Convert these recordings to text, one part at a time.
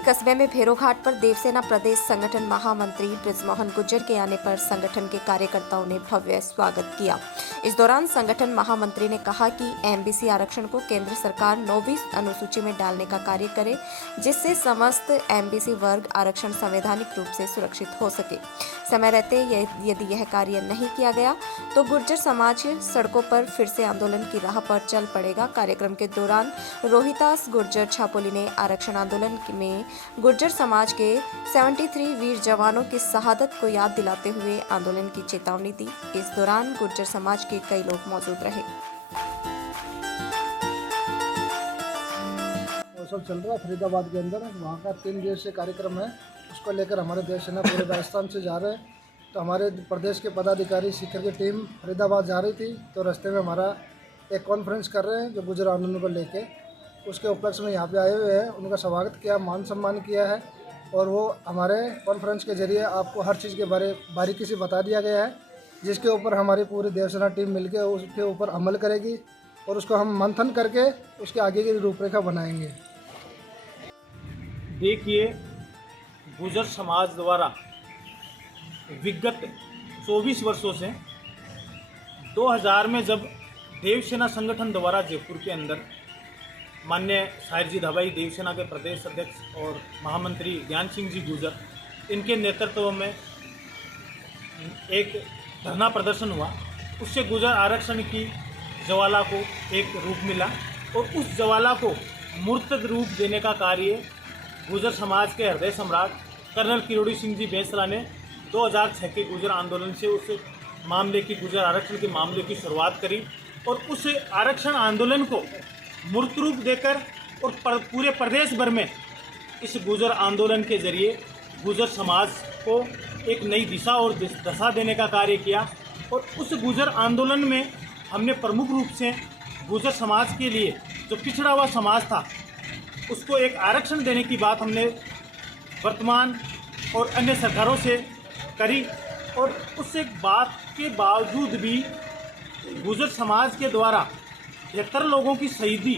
कस्बे में भेरोघाट पर देवसेना प्रदेश संगठन महामंत्री बृजमोहन गुर्जर के आने पर संगठन के कार्यकर्ताओं ने भव्य स्वागत किया। इस दौरान संगठन महामंत्री ने कहा कि एमबीसी आरक्षण को केंद्र सरकार 9वीं अनुसूची में डालने का कार्य करे, जिससे समस्त एमबीसी वर्ग आरक्षण संवैधानिक रूप से सुरक्षित हो सके। समय रहते यदि यह कार्य नहीं किया गया तो गुर्जर समाज सड़कों पर फिर से आंदोलन की राह पर चल पड़ेगा। कार्यक्रम के दौरान रोहितास गुर्जर छापोली ने आरक्षण आंदोलन में गुर्जर समाज के 73 वीर जवानों की शहादत को याद दिलाते हुए आंदोलन की चेतावनी दी। इस दौरान गुर्जर समाज के कई लोग मौजूद रहे। वो सब चल रहा है फरीदाबाद के अंदर, वहाँ का 3 दिवसीय कार्यक्रम है। उसको लेकर हमारे देवसेना पूरे राजस्थान से जा रहे हैं। तो हमारे प्रदेश के पदाधिकारी सीकर की टीम फरीदाबाद जा रही थी, तो रास्ते में हमारा एक कॉन्फ्रेंस कर रहे हैं जो गुर्जर आंदोलन को लेके, उसके उपलक्ष्य में यहाँ पे आए हुए हैं। उनका स्वागत किया, मान सम्मान किया है और वो हमारे कॉन्फ्रेंस के जरिए आपको हर चीज़ के बारे बारीकी से बता दिया गया है, जिसके ऊपर हमारी पूरी देवसेना टीम मिलकर उसके ऊपर अमल करेगी और उसको हम मंथन करके उसके आगे की रूपरेखा बनाएंगे। देखिए, गुर्जर समाज द्वारा विगत 24 वर्षों से 2000 में जब देवसेना संगठन द्वारा जयपुर के अंदर माननीय साहिरजी दवाई देवसेना के प्रदेश अध्यक्ष और महामंत्री ज्ञान सिंह जी गुर्जर, इनके नेतृत्व में एक धरना प्रदर्शन हुआ। उससे गुर्जर आरक्षण की ज्वाला को एक रूप मिला और उस ज्वाला को मूर्त रूप देने का कार्य गुर्जर समाज के हृदय सम्राट कर्नल किरोड़ी सिंह जी बेंसला ने 2006 के गुर्जर आंदोलन से उस मामले की गुर्जर आरक्षण के मामले की शुरुआत करी और उस आरक्षण आंदोलन को मूर्त रूप देकर और पूरे प्रदेश भर में इस गुर्जर आंदोलन के जरिए गुर्जर समाज को एक नई दिशा और दशा देने का कार्य किया। और उस गुर्जर आंदोलन में हमने प्रमुख रूप से गुर्जर समाज के लिए जो पिछड़ा हुआ समाज था उसको एक आरक्षण देने की बात हमने वर्तमान और अन्य सरकारों से करी और उस बात के बावजूद भी गुर्जर समाज के द्वारा 73 लोगों की शहीदी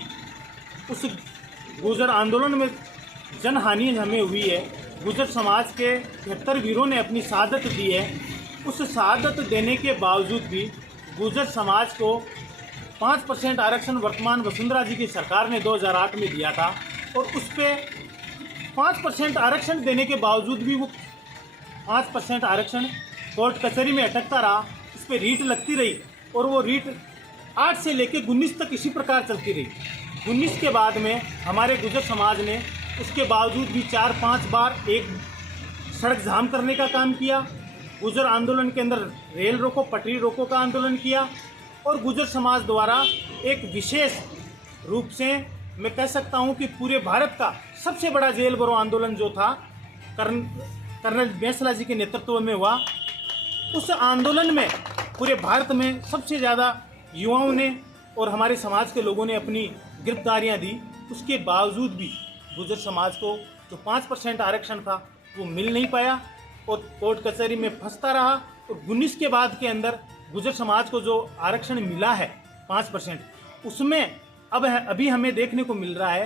उस गुर्जर आंदोलन में जनहानि हमें हुई है। गुर्जर समाज के 73 वीरों ने अपनी शहादत दी है। उस शहादत देने के बावजूद भी गुर्जर समाज को 5% आरक्षण वर्तमान वसुंधरा जी की सरकार ने 2008 में दिया था और उस पर 5% आरक्षण देने के बावजूद भी वो 5% आरक्षण कोर्ट कचहरी में अटकता रहा। इस पर रीट लगती रही और वो रीट 8 से लेकर 19 तक इसी प्रकार चलती रही। 19 के बाद में हमारे गुर्जर समाज ने उसके बावजूद भी 4-5 बार एक सड़क जाम करने का काम किया। गुर्जर आंदोलन के अंदर रेल रोको पटरी रोको का आंदोलन किया और गुर्जर समाज द्वारा एक विशेष रूप से मैं कह सकता हूं कि पूरे भारत का सबसे बड़ा जेल भरो आंदोलन जो था कर्नल बेंसला जी के नेतृत्व में हुआ। उस आंदोलन में पूरे भारत में सबसे ज़्यादा युवाओं ने और हमारे समाज के लोगों ने अपनी गिरफ्तारियां दी। उसके बावजूद भी गुर्जर समाज को जो 5% आरक्षण था वो मिल नहीं पाया और कोर्ट कचहरी में फंसता रहा। और 19 के बाद के अंदर गुर्जर समाज को जो आरक्षण मिला है 5%, उसमें अभी हमें देखने को मिल रहा है